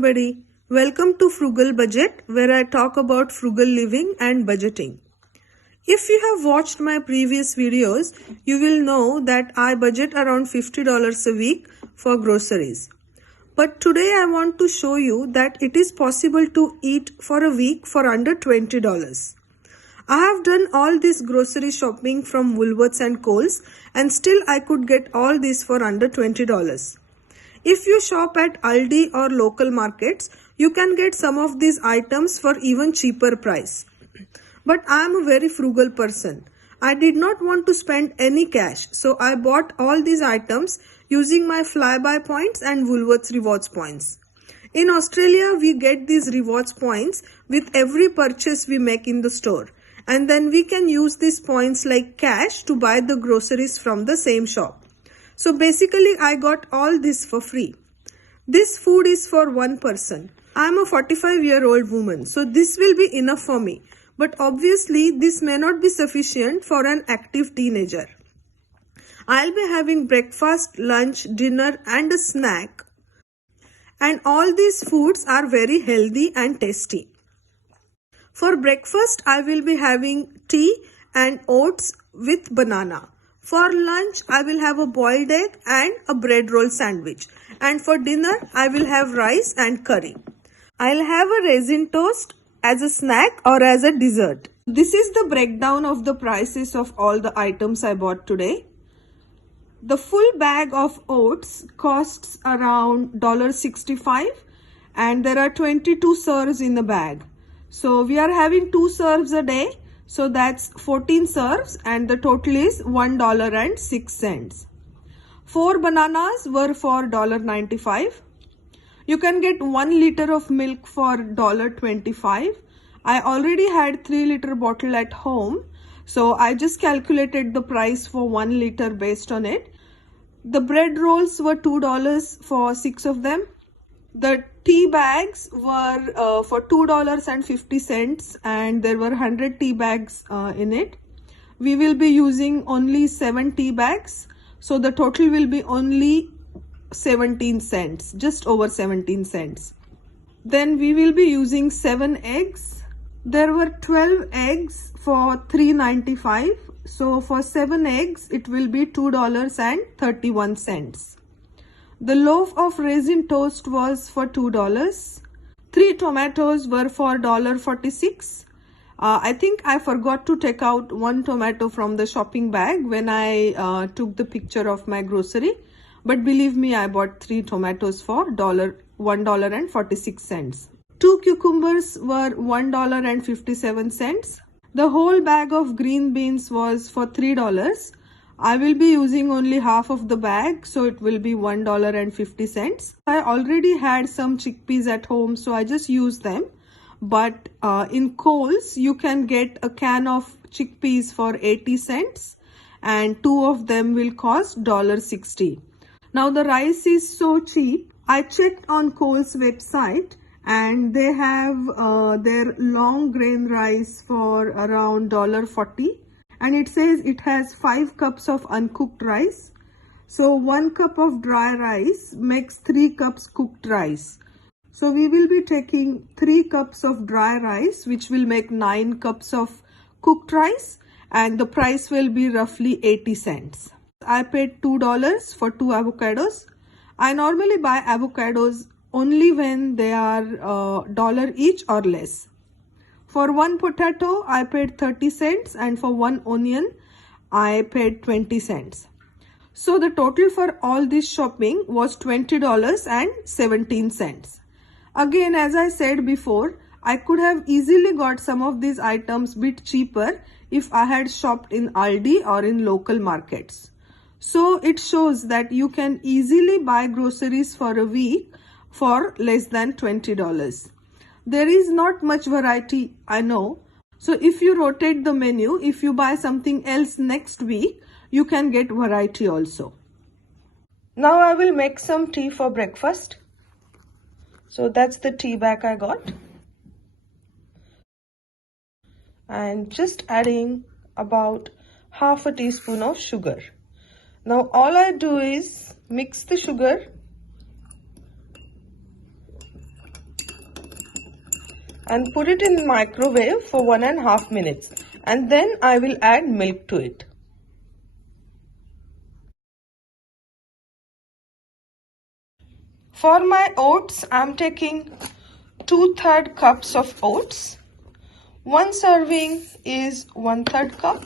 everybody. Welcome to Frugal Budget, where I talk about frugal living and budgeting. If you have watched my previous videos, you will know that I budget around $50 a week for groceries. But today I want to show you that it is possible to eat for a week for under $20. I have done all this grocery shopping from Woolworths and Kohl's, and still I could get all this for under $20. If you shop at Aldi or local markets, you can get some of these items for even cheaper price. But I am a very frugal person. I did not want to spend any cash, so I bought all these items using my flybuy points and Woolworths rewards points. In Australia, we get these rewards points with every purchase we make in the store, and then we can use these points like cash to buy the groceries from the same shop. So basically, I got all this for free. This food is for one person. I am a 45-year-old woman, so this will be enough for me. But obviously, this may not be sufficient for an active teenager. I'll be having breakfast, lunch, dinner and a snack. And all these foods are very healthy and tasty. For breakfast, I will be having tea and oats with banana. For lunch, I will have a boiled egg and a bread roll sandwich. And for dinner, I will have rice and curry. I'll have a raisin toast as a snack or as a dessert. This is the breakdown of the prices of all the items I bought today. The full bag of oats costs around $1.65 and there are 22 serves in the bag. So we are having 2 serves a day. So that's 14 serves and the total is $1.06. 4 bananas were for $1.95. You can get 1 liter of milk for $1.25. I already had 3-liter bottle at home. So I just calculated the price for 1 liter based on it. The bread rolls were $2 for 6 of them. The tea bags were for $2.50 and there were 100 tea bags in it. We will be using only 7 tea bags. So the total will be only 17 cents, just over 17 cents. Then we will be using 7 eggs. There were 12 eggs for $3.95. So for 7 eggs, it will be $2.31. The loaf of raisin toast was for $2. 3 tomatoes were for $1.46. I think I forgot to take out 1 tomato from the shopping bag when I took the picture of my grocery. But believe me, I bought 3 tomatoes for $1.46. 2 cucumbers were $1.57. The whole bag of green beans was for $3. I will be using only half of the bag, so it will be $1.50. I already had some chickpeas at home, so I just used them. But in Kohl's, you can get a can of chickpeas for 80 cents and 2 of them will cost $1.60. Now the rice is so cheap. I checked on Kohl's website and they have their long grain rice for around $1.40. And it says it has 5 cups of uncooked rice. So 1 cup of dry rice makes 3 cups cooked rice. So we will be taking 3 cups of dry rice, which will make 9 cups of cooked rice. And the price will be roughly 80 cents. I paid $2 for 2 avocados. I normally buy avocados only when they are $1 each or less. For 1 potato, I paid 30 cents and for 1 onion, I paid 20 cents. So the total for all this shopping was $20.17. Again, as I said before, I could have easily got some of these items bit cheaper if I had shopped in Aldi or in local markets. So it shows that you can easily buy groceries for a week for less than $20. There is not much variety, I know. So if you rotate the menu, if you buy something else next week, you can get variety also. Now I will make some tea for breakfast. So that's the tea bag I got. And just adding about half a teaspoon of sugar. Now all I do is mix the sugar and put it in microwave for 1.5 minutes, and then I will add milk to it. For my oats, I am taking 2/3 cups of oats. One serving is 1/3 cup.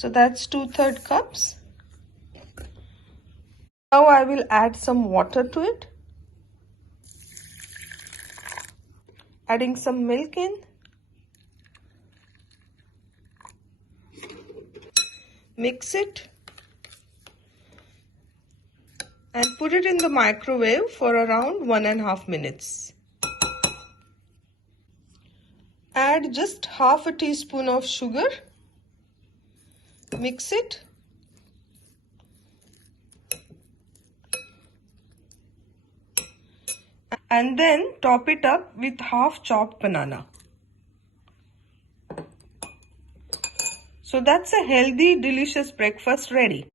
So that's 2/3 cups. Now I will add some water to it. Adding some milk in. Mix it. And put it in the microwave for around 1.5 minutes. Add just half a teaspoon of sugar. Mix it. And then top it up with half chopped banana. So that's a healthy, delicious breakfast ready.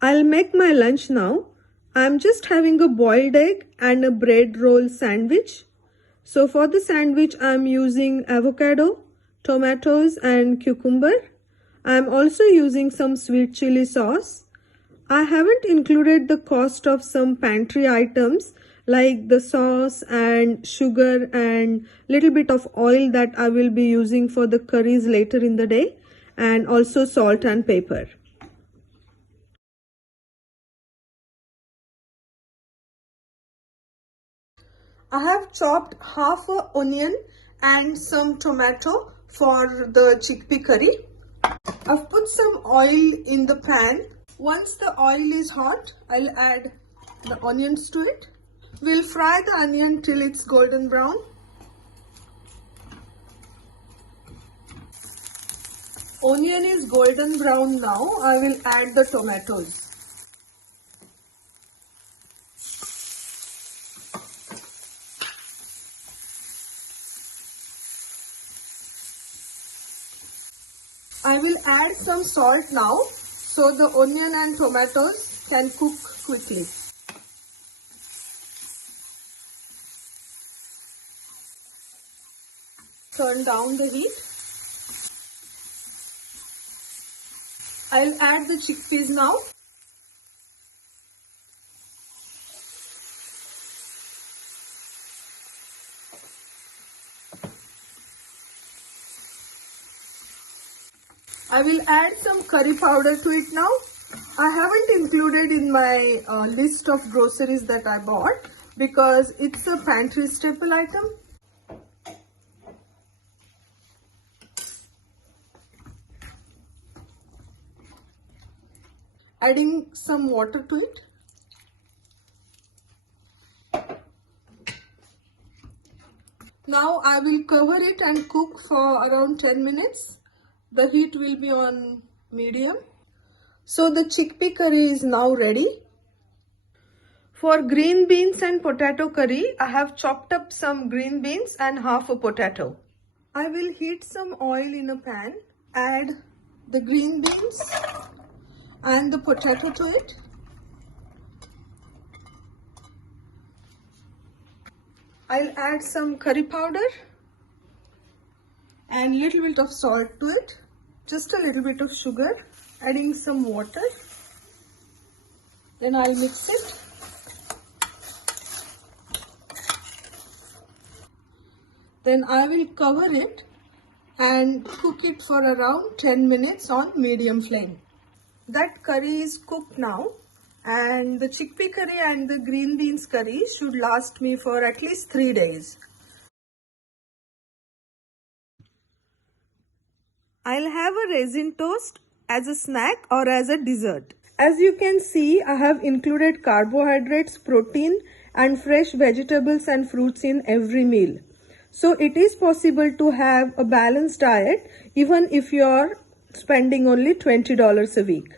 I'll make my lunch now. I'm just having a boiled egg and a bread roll sandwich. So for the sandwich, I'm using avocado, tomatoes and cucumber. I'm also using some sweet chili sauce. I haven't included the cost of some pantry items like the sauce and sugar and little bit of oil that I will be using for the curries later in the day, and also salt and pepper. I have chopped half an onion and some tomato for the chickpea curry. I've put some oil in the pan. Once the oil is hot, I'll add the onions to it. We'll fry the onion till it's golden brown. Onion is golden brown now. I will add the tomatoes. I will add some salt now so the onion and tomatoes can cook quickly. Turn down the heat. I'll add the chickpeas now. I will add some curry powder to it now. I haven't included in my list of groceries that I bought because it's a pantry staple item. Adding some water to it. Now I will cover it and cook for around 10 minutes. The heat will be on medium. So the chickpea curry is now ready. For green beans and potato curry, I have chopped up some green beans and half a potato. I will heat some oil in a pan, add the green beans and the potato to it. I'll add some curry powder and little bit of salt to it, just a little bit of sugar, adding some water. Then I'll mix it. Then I will cover it and cook it for around 10 minutes on medium flame. That curry is cooked now, and the chickpea curry and the green beans curry should last me for at least 3 days. I'll have a raisin toast as a snack or as a dessert. As you can see, I have included carbohydrates, protein and fresh vegetables and fruits in every meal. So it is possible to have a balanced diet even if you are spending only $20 a week.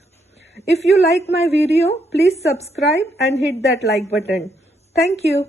If you like my video, please subscribe and hit that like button. Thank you.